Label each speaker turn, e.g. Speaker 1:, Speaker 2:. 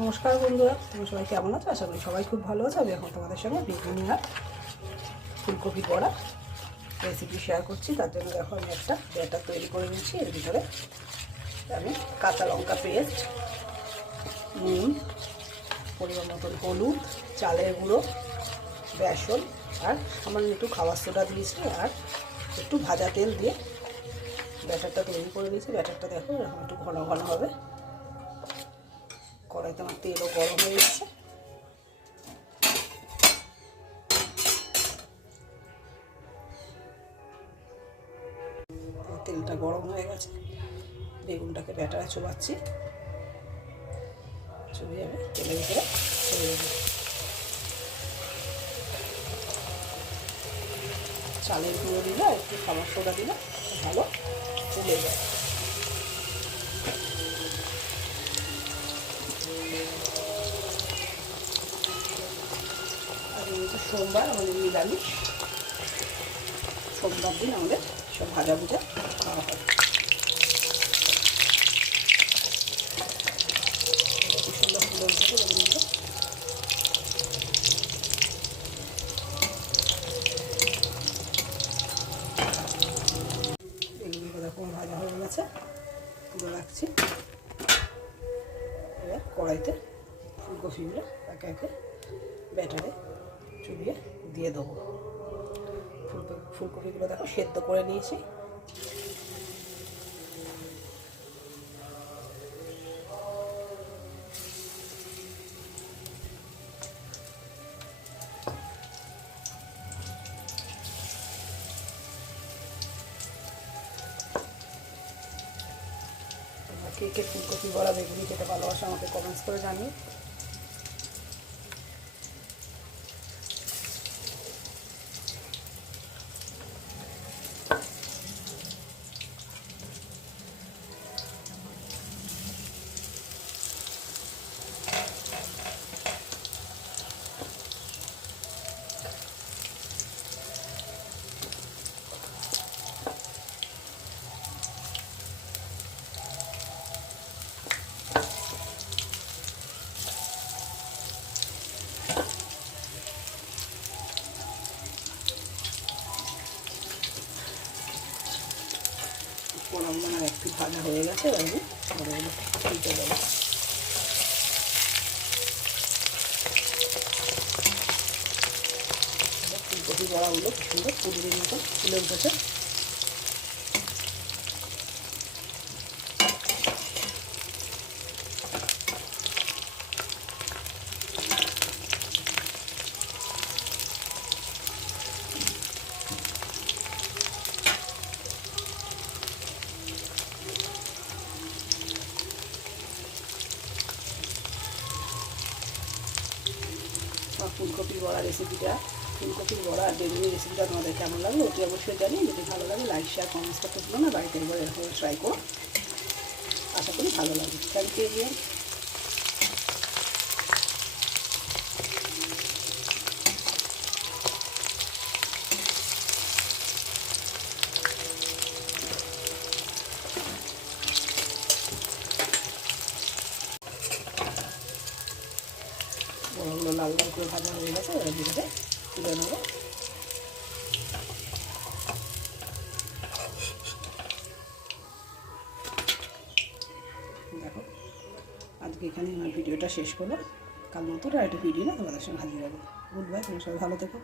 Speaker 1: নমস্কার বন্ধুরা, তোমরা সবাই কেমন আছো? আশা করি সবাই খুব ভালো আছে। আমি এখন তোমাদের সঙ্গে বেগুনি আর ফুলকপি বড়া রেসিপি শেয়ার করছি। তার জন্য দেখো আমি একটা ব্যাটার তৈরি করে নিচ্ছি এর ভিতরে আমি কাঁচা লঙ্কা পেস্ট নুন, পরিমাণ মতন হলুদ, চালের গুঁড়ো, বেসন আর সামান্য একটু খাবার সোডা দিয়েছি আর একটু ভাজা তেল দিয়ে ব্যাটারটা তৈরি করে দিয়েছি ব্যাটারটা দেখো এরকম একটু ঘন ঘন হবে। কড়াইতে আমার তেলও গরম হয়ে গেছে। তেলটা গরম হয়ে গেছে। বেগুনটাকে ব্যাটারে চোবাচ্ছি। চুবিয়ে আমি তেলের ভিতরে ছেড়ে দেবো। চালের গুঁড়ো দিলে একটু খাবার সোডা দিলে ভালো ফুলে যায়। সোমবার আমাদের নিরামিষ। সোমবার দিন আমাদের সব ভাজা ভুজা খাওয়া হয়। ভাজা হয়ে গেছে। রাখছি। এবার কড়াইতে ফুলকপিগুলো একে একে ব্যাটারে চুবিয়ে দিয়ে দেবো। ফুলকপি ফুলকপিগুলো দেখো, সেদ্ধ করে নিয়েছি। কে কে ফুলকপি বড়া বেগুনি খেতে ভালোবাসো, আমাকে কমেন্টস করে জানিও। মানে একটু ভাজা হয়ে গেছে এবার আমি বড়গুলো কি সুন্দর মতো উঠেছে আমার ফুলকপি বড়া রেসিপিটা ফুলকপির বড়া আর বেগুনি রেসিপিটা তোমাদের কেমন লাগল ওটি অবশ্যই জানি যদি ভালো লাগে লাইক শেয়ার কমেন্টস করতে ভুলো না। বাড়িতে একবার এরকম ট্রাই করো। আশা করি ভালো লাগে থ্যাংক ইউ বড়গুলো লাল লাল করে ভাজা হয়ে গেছে, এবার দিকে তুলে নেব। দেখো, আজকে এখানে আমার ভিডিওটা শেষ করলাম কাল মতো আর একটা ভিডিও না তোমাদের সঙ্গে হাজির হবে। গুড বাই তুমি সবাই ভালো থেকো।